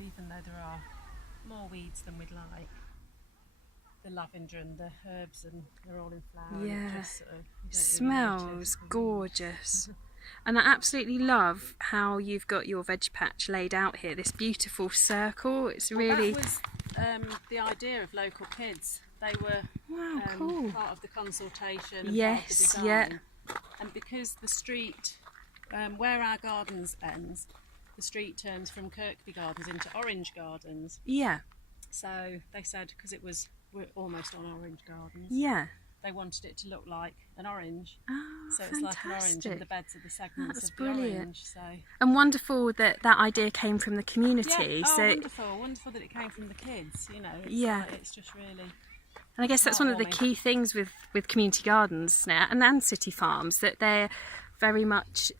even though there are more weeds than we'd like, the lavender and the herbs, and they're all in flower. Yeah, and it just sort of, smells gorgeous. And I absolutely love how you've got your veg patch laid out here, this beautiful circle. It's really... That was the idea of local kids. They were cool. part of the consultation and Yes, part of the design. yeah. And because the street, where our gardens ends, the street turns from Kirkby Gardens into Orange Gardens. Yeah. So they said, because we're almost on Orange Gardens. Yeah. They wanted it to look like an orange. Oh, so fantastic. it's like an orange, and the beds are the segments That's of brilliant. the orange. So. And wonderful that that idea came from the community. Yeah. Oh, so wonderful that it came from the kids. You know. It's just really. And I guess that's one of the key things with community gardens now, and city farms, that they're very much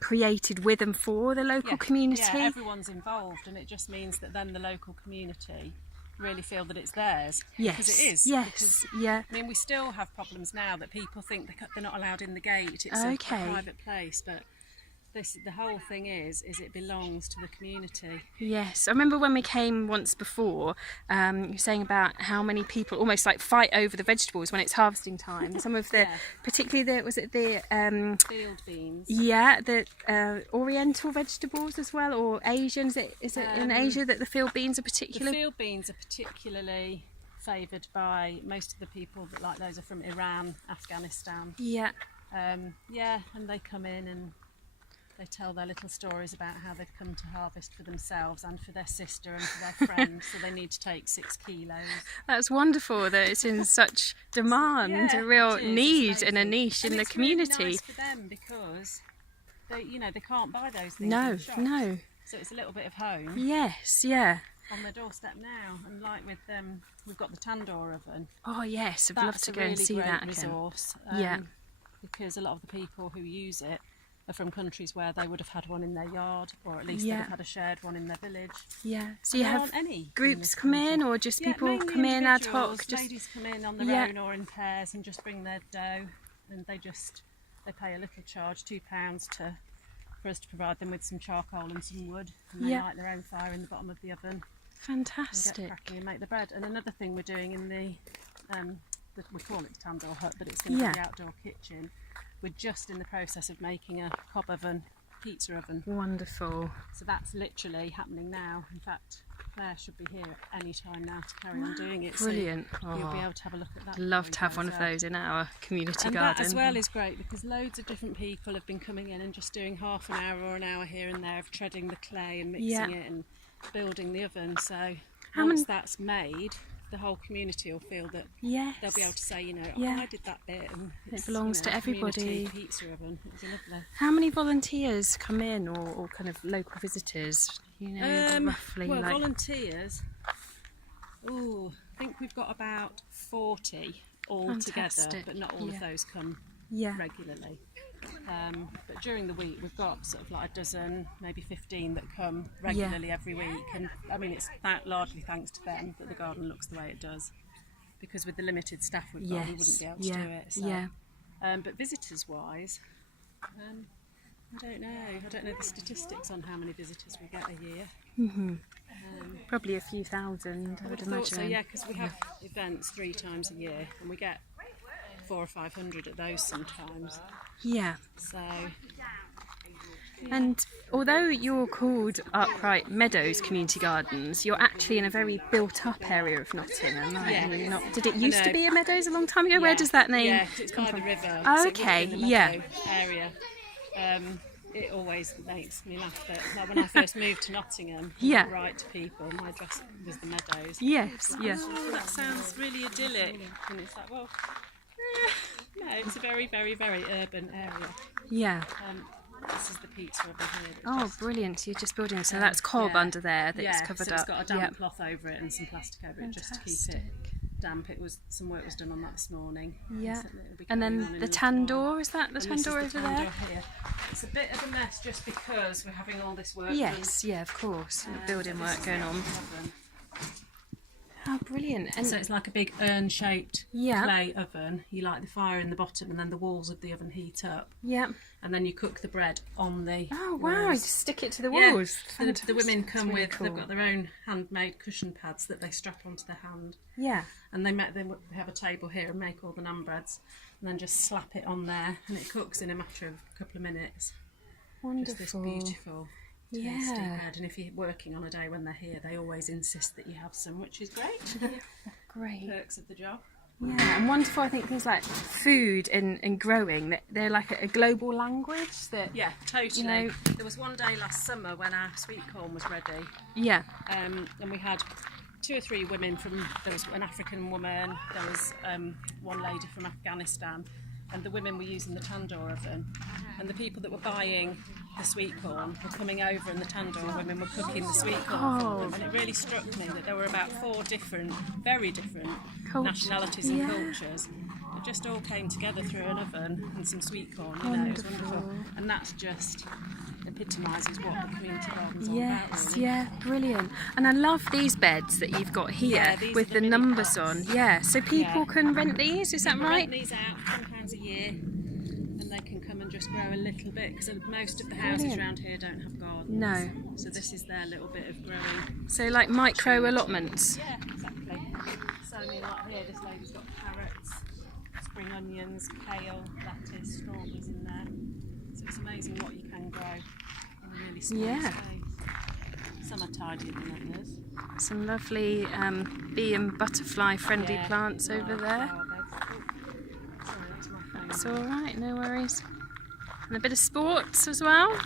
created with and for the local community. Yeah, everyone's involved, and it just means that then the local community really feel that it's theirs. Yes, because it is. Yes, because, yeah. I mean, we still have problems now that people think they're not allowed in the gate. It's a private place, but the whole thing is it belongs to the community. Yes, I remember when we came once before, you were saying about how many people almost like fight over the vegetables when it's harvesting time. Some of the, particularly the field beans. Yeah, the Oriental vegetables as well, or Asian. Is it in Asia that the field beans are particularly? The field beans are particularly favoured by most of the people that like those are from Iran, Afghanistan. Yeah. And they come in and they tell their little stories about how they've come to harvest for themselves and for their sister and for their friend, so they need to take 6 kilos. That's wonderful that it's in such demand, a real need and a niche in the community. It's really nice for them because they can't buy those things in No, the shops. no. So it's a little bit of home. Yes, yeah. On their doorstep now, and like with them, we've got the tandoor oven. Oh yes, I'd love to go and see that again. That's a really great resource. Because a lot of the people who use it are from countries where they would have had one in their yard, or at least they'd have had a shared one in their village. Yeah. So you have groups come in, or just people come in ad hoc? Ladies come in on their own or in pairs and just bring their dough, and they pay a little charge, £2 for us to provide them with some charcoal and some wood, and they light their own fire in the bottom of the oven. Fantastic. And get cracking and make the bread. And another thing we're doing in we call it the tandoor hut, but it's going to be the outdoor kitchen. We're just in the process of making a cob oven, pizza oven. Wonderful. So that's literally happening now. In fact, Claire should be here at any time now to carry on doing it. Brilliant. So you'll be able to have a look at that. Love to have one of those in our community garden. And that as well is great, because loads of different people have been coming in and just doing half an hour or an hour here and there of treading the clay and mixing it and building the oven. So once that's made, the whole community will feel that they'll be able to say, I did that bit, and it belongs to everybody. Pizza oven. It was lovely. How many volunteers come in, or kind of local visitors? Roughly. Well, volunteers. I think we've got about 40 all together, but not all of those come regularly. But during the week we've got sort of like a dozen, maybe 15 that come regularly every week, and I mean it's largely thanks to them that the garden looks the way it does, because with the limited staff we've got we wouldn't be able to do it. So, but visitors wise, I don't know the statistics on how many visitors we get a year. Probably a few thousand, I would imagine. So because we have events 3 times a year, and we get 400 or 500 at those sometimes. So. And although you're called Arkwright Meadows Community Gardens, you're actually in a very built-up area of Nottingham, aren't you? Did it used to be a meadows a long time ago? Where does that name come from? It's by the river. Oh, okay, area. It always makes me laugh that when I first moved to Nottingham, I write to people, my address was the Meadows. Yes, that sounds really idyllic. And it's like, well, no, it's a very, very, very urban area. This is the pizza over here. Brilliant. So you're just building, so that's cob under there that's covered up. It's got a damp cloth over it and some plastic over it just to keep it damp. Some work was done on that this morning. And then the tandoor, is that the tandoor over there? Here. It's a bit of a mess just because we're having all this work done. Of course. Building work going on. Oh, brilliant. And so it's like a big urn-shaped yeah. clay oven. You light the fire in the bottom and then the walls of the oven heat up. Yeah. And then you cook the bread on the Oh, walls. wow, you just stick it to the walls. Yeah. The women come really with, cool. they've got their own handmade cushion pads that they strap onto their hand. Yeah. And they have a table here and make all the naan breads and then just slap it on there and it cooks in a matter of a couple of minutes. Wonderful. Just this beautiful, tasty bread. And if you're working on a day when they're here, they always insist that you have some, which is great. Great. Perks of the job. Yeah, and wonderful. I think things like food and growing, they're like a global language. That yeah, totally. You know, there was one day last summer when our sweet corn was ready. Yeah. And we had 2 or 3 women there was an African woman, there was one lady from Afghanistan, and the women were using the tandoor oven, and the people that were buying the sweet corn were coming over and the tandoor women were cooking the sweet corn for them. And it really struck me that there were about 4 different, very different nationalities and cultures that just all came together through an oven and some sweet corn. You know, it was wonderful. And that's just epitomises what the community garden's all about, really. Yeah, brilliant. And I love these beds that you've got here with the numbers on. Yeah, so people can rent these, is that right? Rent these out £10 a year, and they can come and just grow a little bit, because most of the houses around here don't have gardens. No. So this is their little bit of growing. So like micro allotments. Yeah, exactly. So I mean, like here, this lady's got carrots, spring onions, kale, lettuce, strawberries in there. So it's amazing what you can grow in a really small space. Some are tidier than others. Some lovely bee and butterfly friendly plants over there. Sorry, that's my phone. It's alright, no worries. And a bit of sports as well.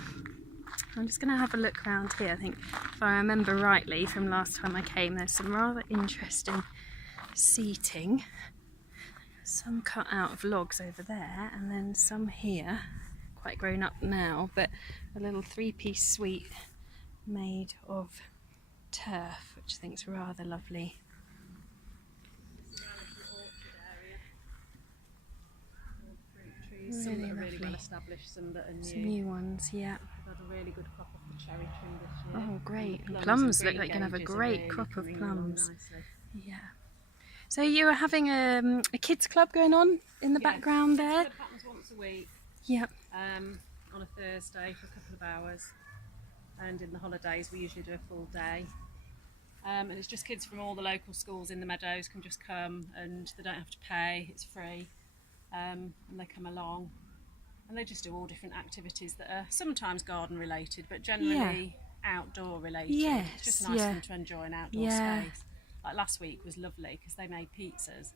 I'm just going to have a look around here. I think if I remember rightly from last time I came, there's some rather interesting seating. Some cut out of logs over there, and then some here, quite grown up now, but a little 3-piece suite made of turf, which I think is rather lovely. Some that are really well established, some that are new. Some new ones, yeah. We've had a really good crop of the cherry tree this year. Oh, great. And the Plums look like you can have a great crop of plums. Yeah. So you were having a kids club going on in the background there? It happens once a week. Yep. On a Thursday for a couple of hours. And in the holidays we usually do a full day. And it's just kids from all the local schools in the Meadows can just come, and they don't have to pay, it's free. And they come along and they just do all different activities that are sometimes garden related but generally outdoor related. It's just nice for them to enjoy an outdoor space. Like last week was lovely because they made pizzas.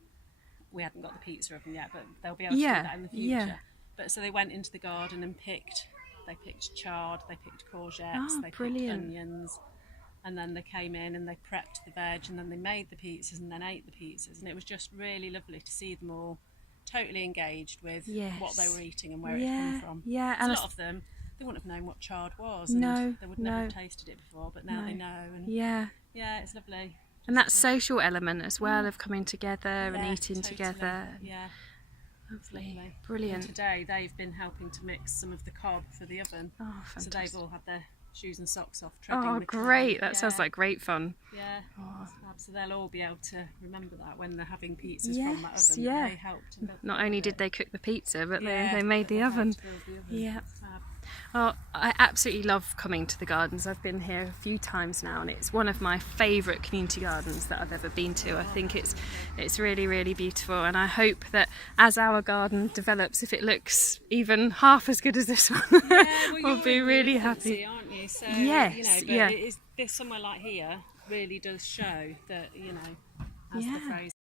We hadn't got the pizza oven yet, but they'll be able to do that in the future. But so they went into the garden and they picked chard, they picked courgettes, they picked onions, and then they came in and they prepped the veg, and then they made the pizzas and then ate the pizzas, and it was just really lovely to see them all totally engaged with what they were eating and where it came from. Yeah, and a lot of them, they wouldn't have known what chard was, and they would never have tasted it before, but now they know. And yeah, it's lovely. And that social element as well of coming together and eating together. Yeah, lovely, brilliant. And today they've been helping to mix some of the cob for the oven. Oh, fantastic. So they've all had their shoes and socks off. Oh, great! That sounds like great fun. Yeah. So they'll all be able to remember that when they're having pizzas from that oven. Yeah. They helped. Not only did they cook the pizza, but they made the oven. Yeah. Oh, I absolutely love coming to the gardens. I've been here a few times now, and it's one of my favourite community gardens that I've ever been to. I think it's really, really beautiful, and I hope that as our garden develops, if it looks even half as good as this one, we'll be really happy. Aren't you? So, yes, but this somewhere like here really does show that, as the phrase